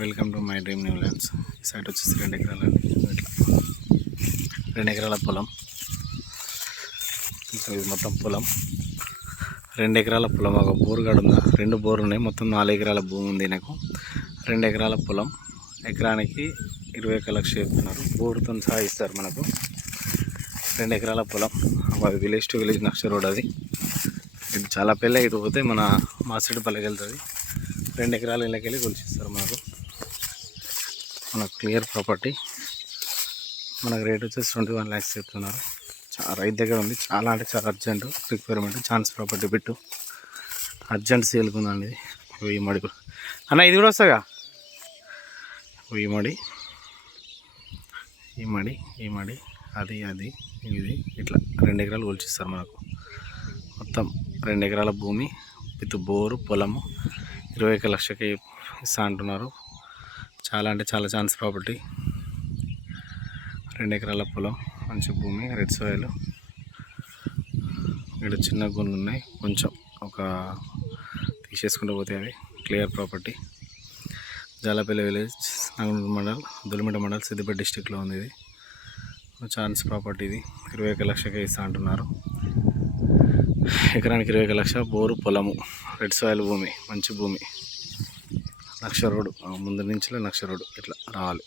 Welcome to my dream new lands. ఈ site వచ్చేసి 2 ఎకరాలు అండి. ఇట్లా 2 ఎకరాల పొలం. ఇది మొత్తం పొలం 2 ఎకరాల పొలం. ఒక బోరు గడు ఉందా, 2 బోర్లు ఉన్నాయి. మొత్తం 4 ఎకరాల భూమి ఉంది నాకు. 2 ఎకరాల పొలం, ఎకరానికి 21 లక్షలు చెప్తున్నారు. బోరుతో సహా ఇస్తారు మనకు. 2 ఎకరాల పొలం. అది విలేజ్ టు విలేజ్ నక్ష రోడ్. అది ఇది చాలా పెళ్ళి ఇది పోతే మన మాసిడిపల్లికి వెళ్తుంది. 2 ఎకరాల ఇళ్ళకి వెళ్ళి కొలిచిస్తారు మనకు క్లియర్ ప్రాపర్టీ. మనకు రేట్ వచ్చేసి 21 lakhs చెప్తున్నారు. రైతు దగ్గర ఉంది. చాలా అంటే చాలా అర్జెంటు రిక్వైర్మెంట్. ఛాన్స్ ప్రాపర్టీ పెట్టు అర్జెంట్ సేల్కుందండి. ఈ మడి అన్న ఇది కూడా వస్తుందిగా. ఈ మడి అది ఇది ఇట్లా 2 ఎకరాలు కొలిచిస్తారు మనకు. మొత్తం 2 ఎకరాల భూమి విత్ బోరు పొలము 21 లక్షలకి ఇస్తా అంటున్నారు. చాలా అంటే చాలా ఛాన్స్ ప్రాపర్టీ. 2 ఎకరాల పొలం, మంచి భూమి, రెడ్ సాయిల్. ఇక్కడ చిన్న గుండ్లు ఉన్నాయి, కొంచెం ఒక తీసేసుకుంటూ పోతే అవి clear property. Jalapalli village, Naganur mandal, Dulimitta mandal, Siddipet డిస్టిక్లో ఉంది. ఇది ఛాన్స్ ప్రాపర్టీ. ఇది 21 లక్షలకే ఇస్తా అంటున్నారు. ఎకరానికి 21 లక్షలు. బోరు పొలము, రెడ్ సాయిల్ భూమి, మంచి భూమి. 1 లక్ష రోడ్డు, ముందు నుంచి 1 లక్ష రోడ్డు ఇట్లా రావాలి.